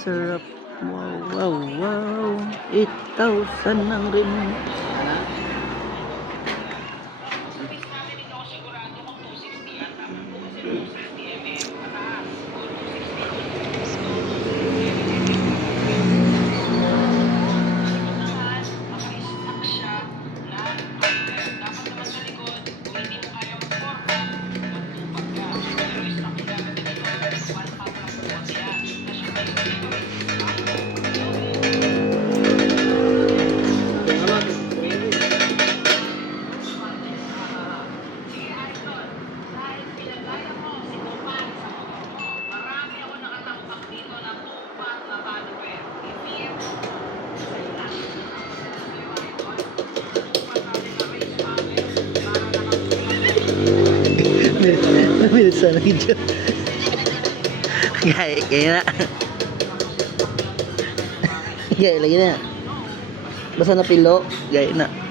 sarap. Wow, wow, wow. 8,000 lang rin. Minutes na video. Kaya na. Kaya lagi na. Basta na pilo. Gaya na.